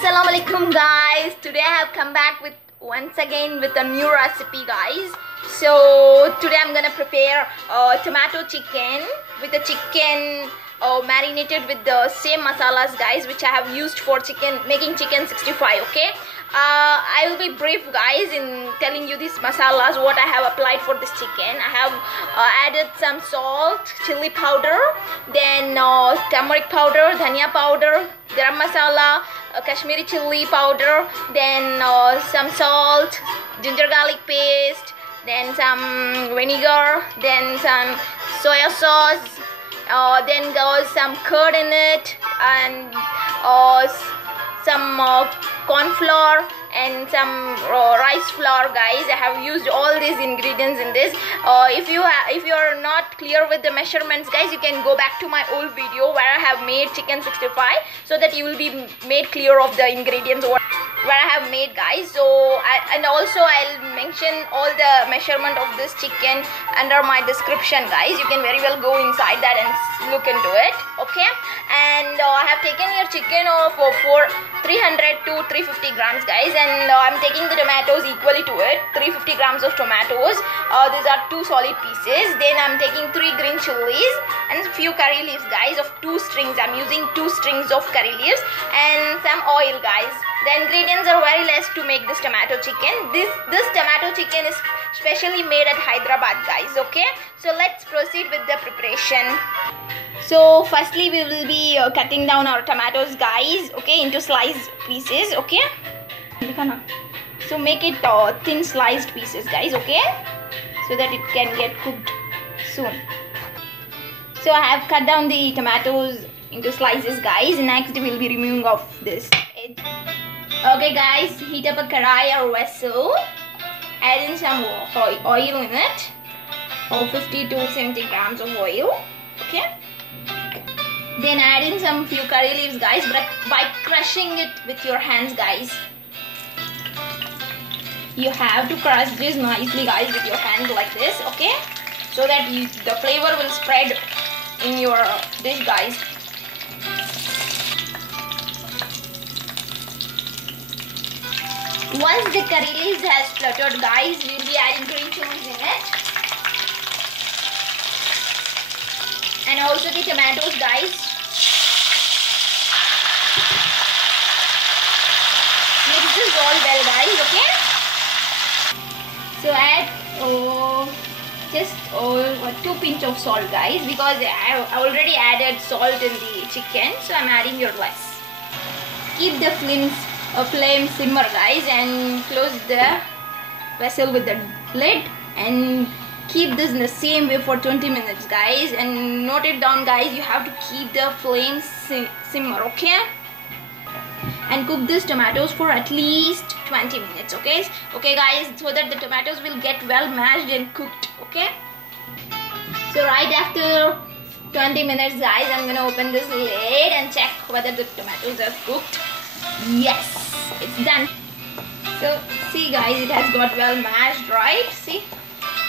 Assalamualaikum guys. Today I have come back with once again with a new recipe guys. So today I'm gonna prepare tomato chicken with the chicken marinated with the same masalas guys which I have used for making chicken 65. Okay, I will be brief guys in telling you these masalas what I have applied for this chicken. I have added some salt, chili powder, then turmeric powder, dhania powder, garam masala, Kashmiri chili powder, then some salt, ginger garlic paste, then some vinegar, then some soya sauce, then goes some curd in it, and some corn flour and some rice flour guys. I have used all these ingredients in this. If you are not clear with the measurements guys, you can go back to my old video where I have made chicken 65 so that you will be made clear of the ingredients where I have made guys. So I'll mention all the measurement of this chicken under my description guys. You can very well go inside that and look into it. Okay, and I have taken your chicken for 300 to 350 grams guys, and I'm taking the tomatoes equally to it. 350 grams of tomatoes. These are 2 solid pieces. Then I'm taking 3 green chilies and a few curry leaves guys of 2 strings. I'm using 2 strings of curry leaves and some oil guys. The ingredients are very less to make this tomato chicken. This tomato chicken is specially made at Hyderabad guys. Okay, so let's proceed with the preparation. So firstly we will be cutting down our tomatoes guys, okay, into sliced pieces. Okay, so make it thin sliced pieces guys, okay, so that it can get cooked soon. So I have cut down the tomatoes into slices guys. Next we will be removing off this. Okay guys, heat up a karai or vessel, add in some oil in it, 50 to 70 grams of oil. Okay, then add in some few curry leaves guys, but by crushing it with your hands guys. You have to crush this nicely guys with your hands like this, okay, so that the flavor will spread in your dish guys. Once the curry leaves has fluttered guys, we will be adding green chilies in it, and also the tomatoes guys. Mix this all well guys, okay. So add just 2 pinch of salt guys, because I already added salt in the chicken, so I'm adding your less. Keep the flame simmer guys, and close the vessel with the lid, and keep this in the same way for 20 minutes guys. And note it down guys, you have to keep the flame simmer, okay, and cook these tomatoes for at least 20 minutes. Okay guys, so that the tomatoes will get well mashed and cooked. Okay, so right after 20 minutes guys, I'm gonna open this lid and check whether the tomatoes are cooked. Yes, it's done. So see guys, it has got well mashed, right? See,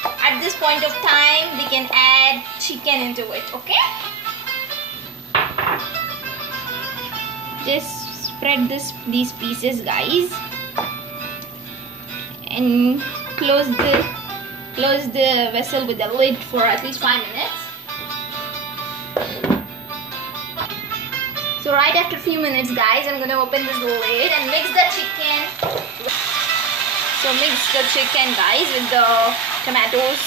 at this point of time we can add chicken into it. Okay, just spread these pieces guys, and close the vessel with the lid for at least 5 minutes. So right after a few minutes guys, I'm gonna open this lid and mix the chicken. So mix the chicken guys with the tomatoes,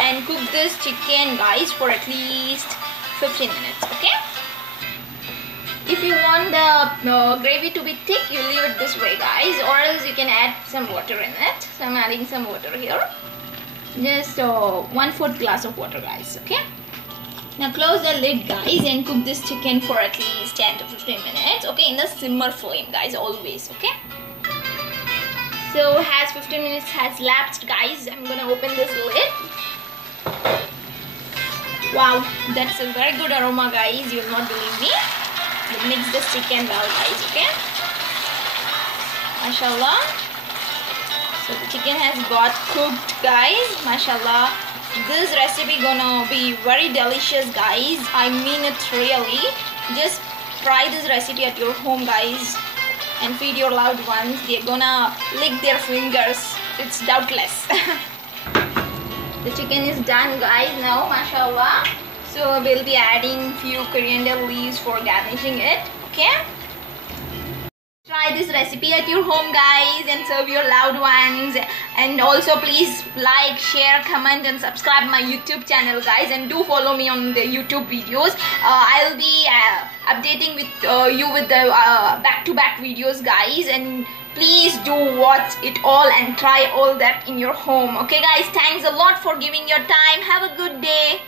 and cook this chicken guys for at least 15 minutes. Okay, if you want the gravy to be thick, you leave it this way guys, or else you can add some water in it. So I'm adding some water here, just 1/4 glass of water guys. Okay, now close the lid guys and cook this chicken for at least 10 to 15 minutes. Okay, in the simmer flame guys, always. Okay, so as 15 minutes has lapsed guys, I'm gonna open this lid. Wow, that's a very good aroma guys, you will not believe me. Mix this chicken well guys. Okay, mashallah. So the chicken has got cooked guys, mashallah. this recipe gonna be very delicious, guys. I mean it really. Just try this recipe at your home, guys, and feed your loved ones. They're gonna lick their fingers. It's doubtless. The chicken is done, guys, now, mashallah. So we'll be adding few coriander leaves for garnishing it. Okay, try this recipe at your home, guys, and serve your loved ones. And also please like, share, comment and subscribe my YouTube channel, guys, and do follow me on the YouTube videos. I'll be updating with you with the back-to-back videos, guys, and please do watch it all and try all that in your home. Okay, guys, thanks a lot for giving your time. Have a good day.